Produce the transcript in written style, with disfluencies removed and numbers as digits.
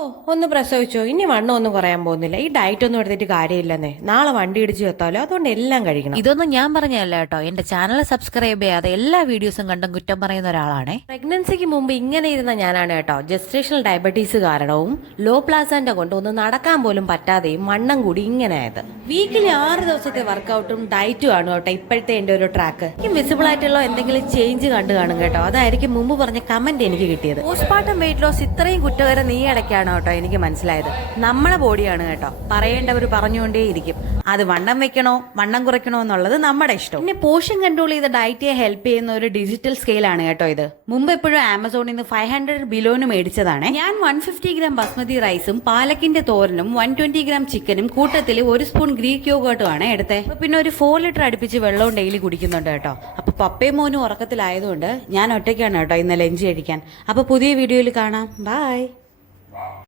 ഓ ഒന്ന് പ്രസവിച്ചോ ഇനി വണ്ണം ഒന്നും കുറയാൻ പോകുന്നില്ല. ഈ ഡയറ്റ് ഒന്നും എടുത്തിട്ട് കാര്യമില്ലെന്നേ. നാളെ വണ്ടി ഇടിച്ച് എത്താലോ, അതുകൊണ്ട് എല്ലാം കഴിക്കണം. ഇതൊന്നും ഞാൻ പറഞ്ഞല്ല കേട്ടോ. എന്റെ ചാനൽ സബ്സ്ക്രൈബ് ചെയ്യാതെ എല്ലാ വീഡിയോസും കണ്ടും കുറ്റം പറയുന്ന ഒരാളാണേ. പ്രഗ്നൻസിക്ക് മുമ്പ് ഇങ്ങനെ ഇരുന്ന ഞാനാണ് കേട്ടോ ജസ്റ്റേഷണൽ ഡയബറ്റീസ് കാരണവും ലോ പ്ലാസാൻഡ കൊണ്ട് ഒന്ന് നടക്കാൻ പോലും പറ്റാതെയും വണ്ണം കൂടി ഇങ്ങനെ ആയത്. വീക്കിലി 6 ദിവസത്തെ വർക്കൗട്ടും ഡയറ്റും ആണ് കേട്ടോ ഇപ്പോഴത്തെ എന്റെ ഒരു ട്രാക്ക്. എനിക്ക് വിസിബിൾ ആയിട്ടുള്ള എന്തെങ്കിലും ചേഞ്ച് കണ്ടു കാണും കേട്ടോ. അതായിരിക്കും മുമ്പ് പറഞ്ഞ കമന്റ് എനിക്ക് കിട്ടിയത്. പോസ്റ്റ്മോർട്ടം വെയിറ്റ് ലോസ് ഇത്രയും കുറ്റകരം നീ ഇടയ്ക്കാണ് കേട്ടോ എനിക്ക് മനസ്സിലായത്. നമ്മുടെ ബോഡിയാണ് കേട്ടോ, പറയേണ്ടവർ പറഞ്ഞുകൊണ്ടേയിരിക്കും. അത് വണ്ണം വെക്കണോ വണ്ണം കുറയ്ക്കണോ എന്നുള്ളത് നമ്മുടെ ഇഷ്ടം. പിന്നെ പോഷൻ കൺട്രോൾ ചെയ്ത ഡയറ്റിയെ ഹെൽപ്പ് ചെയ്യുന്ന ഒരു ഡിജിറ്റൽ സ്കെയിൽ ആണ് കേട്ടോ ഇത്. മുമ്പ് എപ്പോഴും ആമസോണിൽ നിന്ന് 500 ബിലോന് മേടിച്ചതാണ്. ഞാൻ 150 ഗ്രാം ബസ്മതി റൈസും പാലക്കിന്റെ തോരനും 120 ഗ്രാം ചിക്കനും കൂട്ടത്തിൽ 1 സ്പൂൺ ഗ്രീക്ക് യോഗോട്ടും ആണ് എടുത്തത്. പിന്നെ ഒരു 4 ലിറ്റർ അടുപ്പിച്ച് വെള്ളവും ഡെയിലി കുടിക്കുന്നുണ്ട് കേട്ടോ. അപ്പൊ പപ്പയും മോനും ഉറക്കത്തിലായതുകൊണ്ട് ഞാൻ ഒറ്റയ്ക്കാണ് കേട്ടോ ഇന്ന് ലഞ്ച് കഴിക്കാൻ. അപ്പൊ പുതിയ വീഡിയോയിൽ കാണാം. ബൈ.